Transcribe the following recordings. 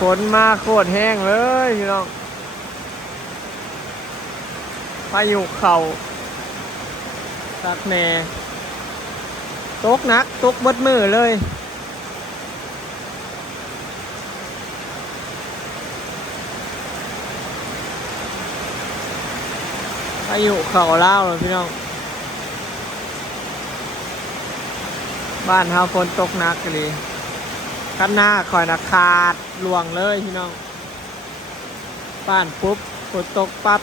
ฝนมาโคตรแห้งเลยพี่น้องพายุเข่าตักแหน่ตกหนักตกเบิดมือเลยพายุเข่าเล่าวเลยพี่น้องบ้านเฮาฝนตกหนักเลยขั้นหน้าคอยนะขาดหลวงเลยพี่น้องบ้านปุ๊บฝนตกปั๊บ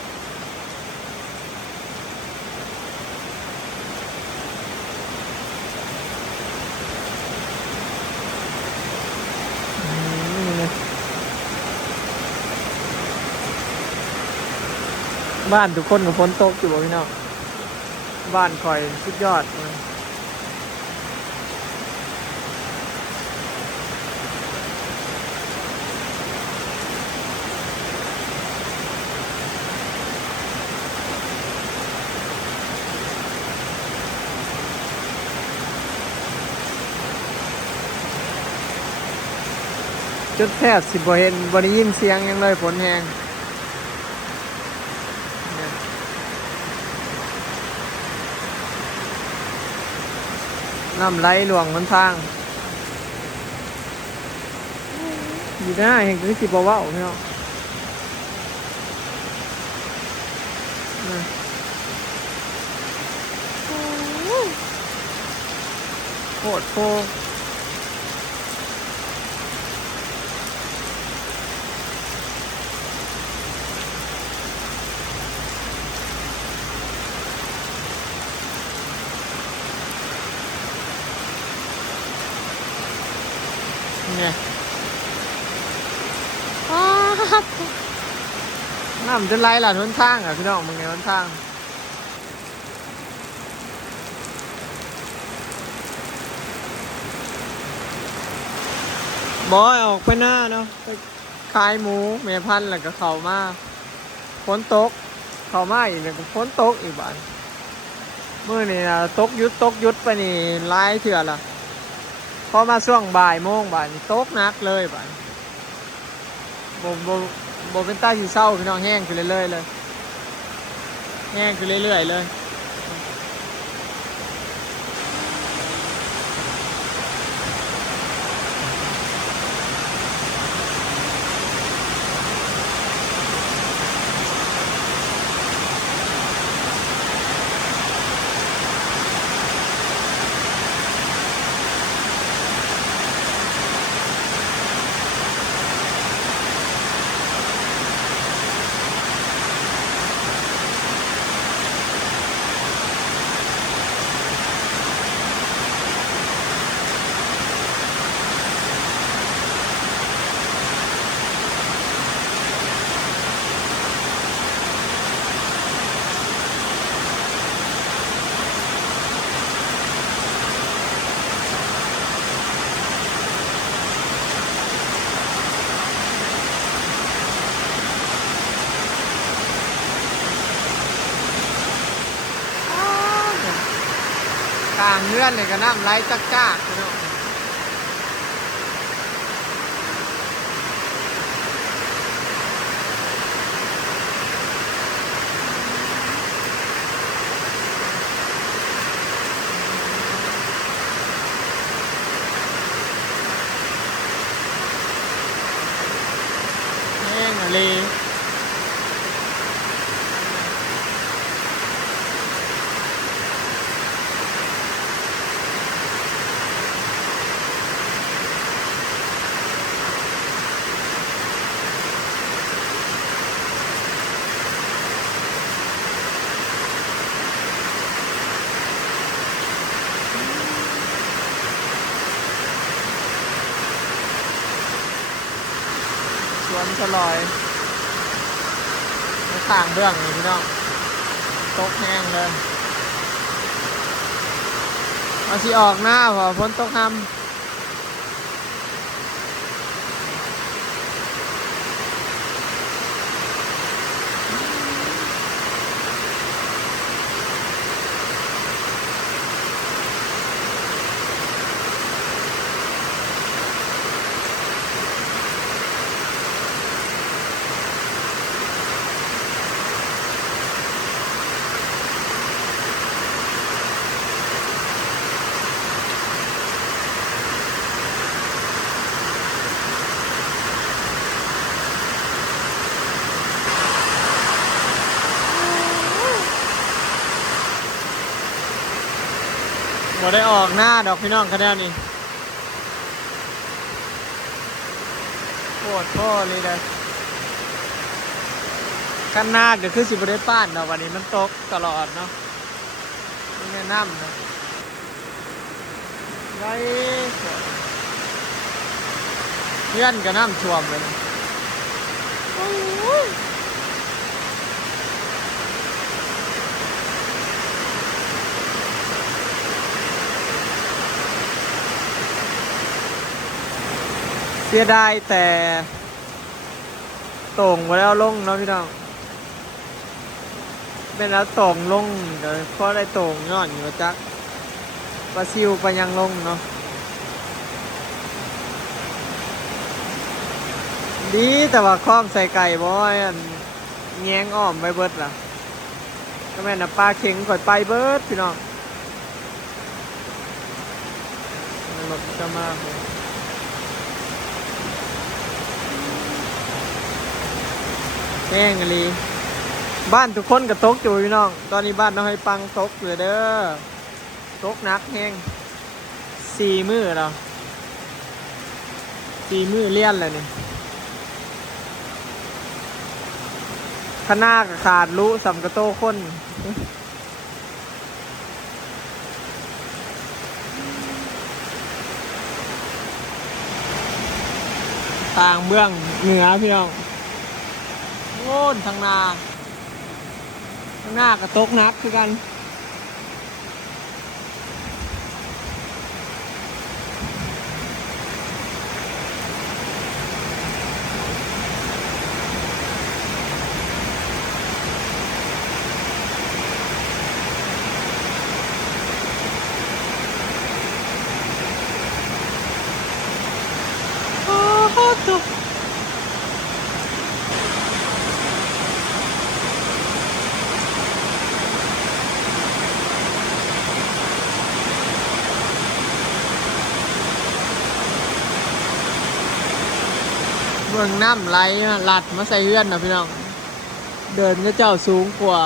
บ้านทุกคนกับฝนตกอยู่บ่พี่น้องบ้านคอยสุดยอดเลยจุดแทบสิบ่เห็นบ่ได้ยินเสียงยังเลยฝนแห้งน้ำไหลหลวงมันทางอยู่หน้าเห็นคือสิบ่เว้าพี่น้องโคตรโพเนี่ยน้ำจะไหลหล่ะทนทางอ่ะพี่น้องมึงไงทนทางบอยออกไปหน้าเนาะไปขายหมูแม่พันธุ์แล้วก็เข้ามาฝนตกเข้ามาอีกแล้วก็ฝนตกอีกบ้านเมื่อนี่นะตกหยุดไปนี่หลายเถื่อละพอมาช่วงบ่ายโมงบ่ายนี่ตกหนักเลยบ่ายบ่เป็นใต้สีเศร้าพี่น้องแห้งขึ้นเรื่อยๆเลยแห้งขึ้นเรื่อยๆเลยกลางเงื่อนเลยก็น้ำไหลจ้าพี่น้องแห้งอะไรสวนสลอยในข้างเบื้องนี่พี่น้องตกแห้งเลยเอาสิออกหน้าพอฝนตกทำ บ่ได้ออกหน้าดอกพี่น้องคะแนนนี่โคตรพ่อเลยนะกันหน้าก็คือสิบ่ได้ป้านดอกวันนี้มันตกตลอดเนาะนี่แนะนำนะไว้เพื่อนก็น้ำท่วมเลยโอ้ยเสียดายแต่โต่งไปแล้วลงเนาะพี่น้องเป็นแล้วโต่งลงเดี๋ยวพอได้โต่งย้อนอยู่จักปลาซิวไปยังลงเนาะดีแต่ว่าคล้องใส่ไก่บ่อยอันแง้งอ้อมไปเบิดล่ะก็แม่นน่ะปลาเข็งก่อยไปเบิดพี่น้องรถจะมาแห้งอะไรบ้านทุกคนก็ตกอยู่พี่น้องตอนนี้บ้านน้องให้ปังตกเลยเด้อตกหนักแห้ง4 มื้อแล้ว4 มื้อเลี้ยนเลยนี่ขนาดขาดรู้สำกระโตคนต่างเบื้องเหนือพี่น้องโง่นทางนาก็ตกหนักคือกันโอ้โหตกเบื้องน้ำไหลหลัดมาใส่เอื้อนนะพี่น้องเดินก็เจ้าสูงกว่า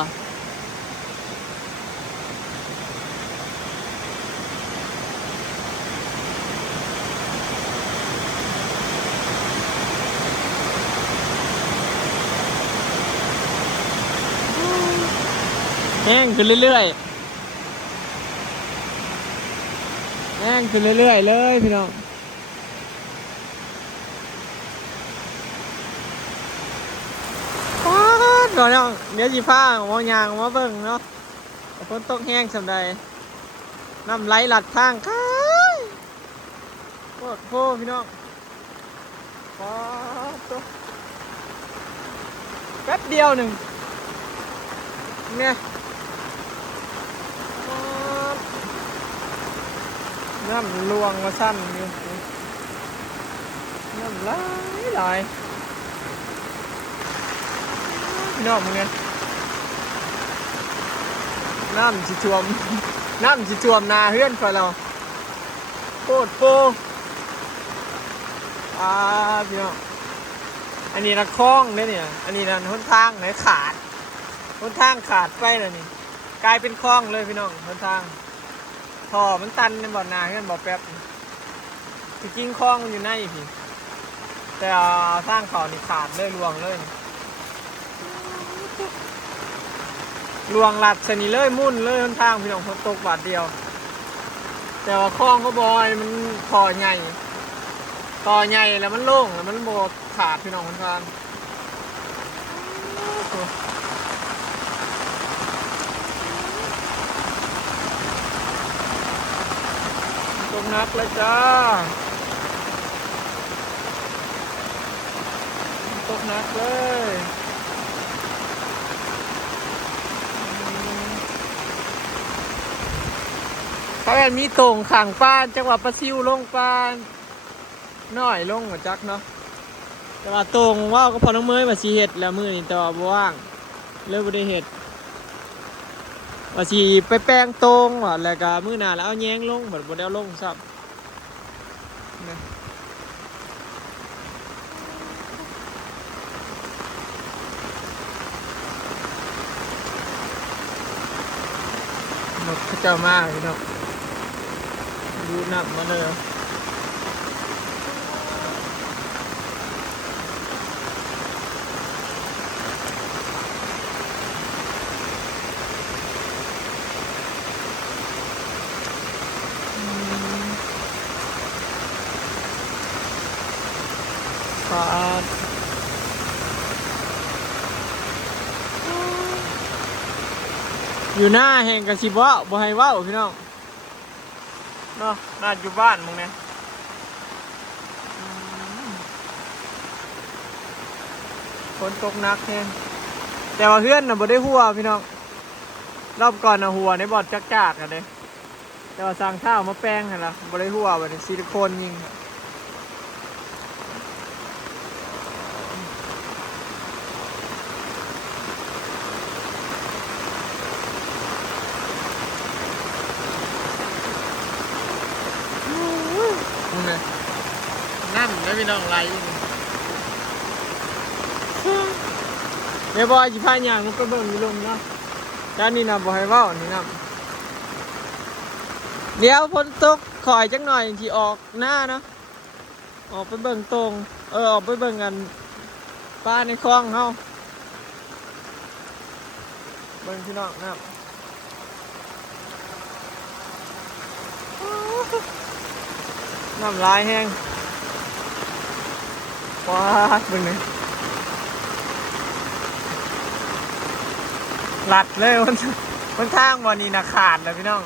แห้งขึ้นเรื่อยๆแห้งขึ้นเรื่อยๆเลยพี่น้องป๊าดก่อนเนาะเดี๋ยวจีฟ้ามองยางมาเบิ่งเนาะฝนตกแห้งสำใดน้ำไหลหลัดทางค่ะโคตรโพพี่น้องป๊าดตัวแป๊บเดียวหนึ่งเนี่ยป๊าดน้ำลวงมาสั้นอยู่น้ำไหลพี่น้องมึงไงน้ำสิท่วมน้ำสิท่วมนาเฮือนคอยเราโคตรโพพี่น้องอันนี้นะคล้องเนี่ยอันนี้นะหนทางไหนขาดหนทางขาดไปแล้วนี่กลายเป็นคล้องเลยพี่น้องหนทางท่อมันตันในบ่อนาเฮือนบ่อแป๊บที่จริงคล้องมันอยู่ในพี่แต่ทางเขานี่ขาดเลยลวงเลยลวงหลัดชนิเลยมุ่นเลยหนทางพี่น้องฝนตกบาทเดียวแต่ว่าคลองเขาบอยมันต่อใหญ่แล้วมันโล่งแล้วมันโบขาดพี่น้องหนทางตกนักเลยจ้าตกนักเลยเขาแบบมีตรงขังป้านจังหวะปลาซิวลงป้านน้อยลงหัวจักเนาะแต่ว่าตรงว่าก็พอน้องเมยมาสีเห็ดแล้วมือนี่แต่ว่าบ่ว่างเลิกบ่ได้เห็ดว่าสีไปแป้งตรงว่ะแล้วก็มือหน้าแล้วเอาแย้งลงแบบบ่ได้เอาลงซับหมดเจ้ามากพี่น้อง ดูน้ำมาเลยสะอาดอยู่หน้าแห่งกระชิบว่าบ่ให้ว่าวพี่น้องเนาะน่าอยู่บ้านมึงเนี่ยฝนตกหนักแฮงแต่ว่าเพื่อนน่ะบ่ได้หัวพี่น้องรอบก่อนน่ะหัวในบอดจักๆกันเลยแต่ว่าสั่งข้าวมาแป้งกันละบ่ได้หัวบัดนี้ซิลิโคนยิงน้ำแล้วพี่น้องไหลเดี๋ยวบอยจิพายางมันก็เบิ่งอยู่ลมเนาะด้านนี้นะบอยว่านี่นะเดี๋ยวฝนตกคอยจักหน่อยที่ออกหน้าเนาะออกไปเบิ่งตรงออกไปเบิ่งกันปลาในคลองเฮาเบิ่งพี่น้องนะน้ำลายแห้งว้าบึงเลยหลัดเลยมันทางวันนี้นะขาดเลยพี่น้อง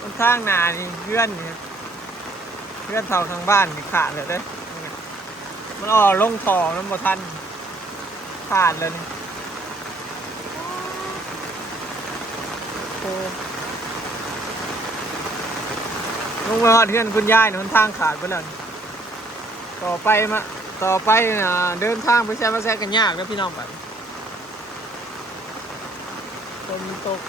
มันทางหนานี่เพื่อนเท่าทางบ้านนี่ขาดเลยเด้มันออกลงต่อมันบ่ทันขาดเลยลงมาเพื่อนคุณยายเนี่ยมันทางขาดไปเลยต่อไปนะเดินทางไปแซ่มาแซ่กันยากนะพี่น้องไปฝนตก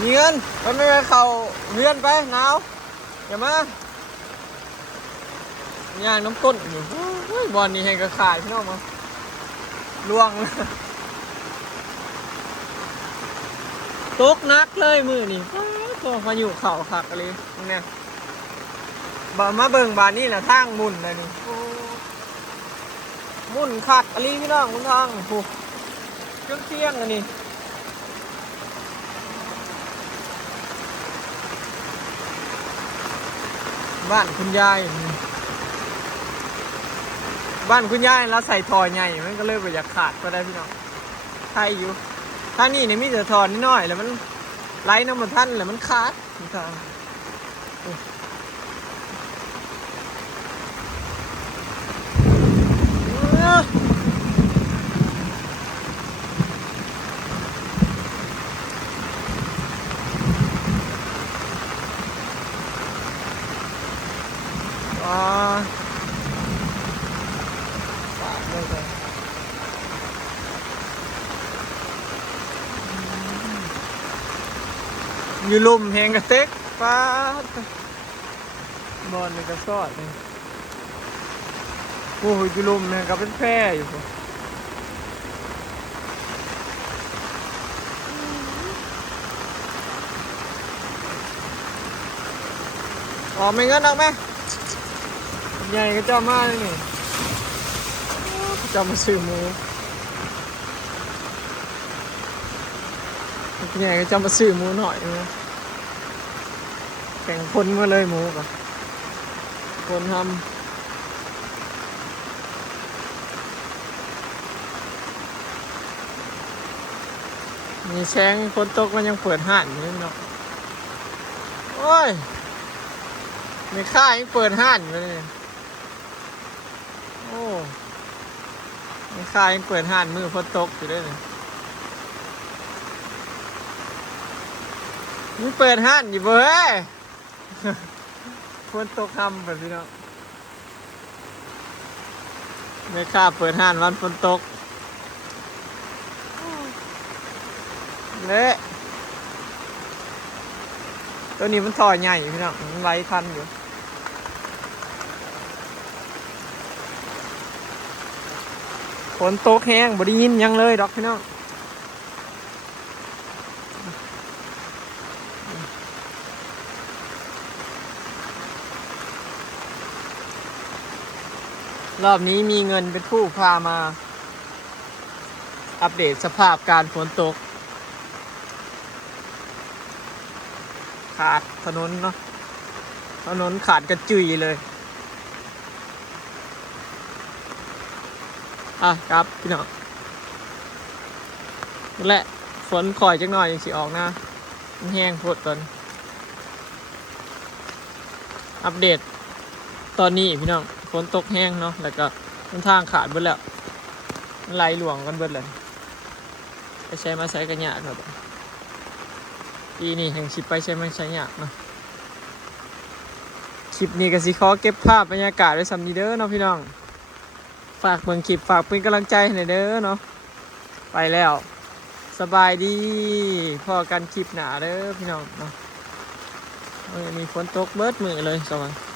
มีเงินมันไม่ไปเข่าเงินไปหนาวอย่ามาย่างน้ำก้นอยู่บอลนี่ให้กระขายพี่น้องมั้งล่วงตกนักเลยมือนี่ก็มาอยู่เข่าขักเลยเนี่ยมาเบิ่งบานนี่แหละทางมุนเลยนี่มุนขักอะไรพี่น้องมุนทางโอ้เที่ยงอันนี้บ้านคุณยายแล้วใส่ทอใหญ่มันก็เลยแบบอยากขาดก็ได้พี่น้องไทยอยู่ถ้านี่เนี่ยมีแต่ทอนิดหน่อยแล้วมันไล่น้ำมันท่านแล้วมันขาดทางอยู่ลุ่มแหงกระเต็กป้าบอลในกระสอดนี่โอ้โหอยู่ลุ่มเนี่ยก็เป็นแพร่อยู่พอไม่เงินเอาไหมใหญ่ก็จะมาเลยนี่จะมาซื้อหมูใหญ่ก็จะมาซื้อหมูหน่อยนะแข่งคนมาเลยหมูกับคนทำมีแสงคนตกมันยังเปิดห้านอยู่เนาะโอ้ยไม่ค่ายังเปิดห้านอยู่เลยโอ้ไม่ค่ายังเปิดห้านมือคนตกอยู่ด้วยเลยมีเปิดห้านอยู่เว้ยคนตกทำแบบนี้เนาะไม่ค่าเปิดห้านวันฝนตกเละตัวนี้มันถอยใหญ่พี่น้องมันไว้ทันอยู่ ฝนตกแห้งบ่ได้ยินหยังเลยดอกพี่น้องรอบนี้มีเงินเป็นผู้พามาอัปเดตสภาพการฝนตกขาดถนนเนาะถนนขาดกระจุยเลยครับพี่น้องนั่นแหละฝนคอยจักหน่อยยังสิออกนะมันแห้งโพดก่อนอัปเดตตอนนี้พี่น้องฝนตกแห้งเนาะแล้วก็ต้นทางขาดเบิดแล้วมันไหลหลวงกันเบิดเลยไปใช้มาใช้กันยากครับปีนี้แห่งชิปไปใช้มาใช้ยากเนาะคลิปนี้ก็สิขอเก็บภาพบรรยากาศไว้สำนีเด้อเนาะพี่น้องฝากเบิ่งคลิปฝากเป็นกำลังใจให้เด้อเนาะไปแล้วสบายดีพอกันคลิปหนาเด้อพี่น้องเนาะมีฝนตกเบิดมือเลยสวัสดี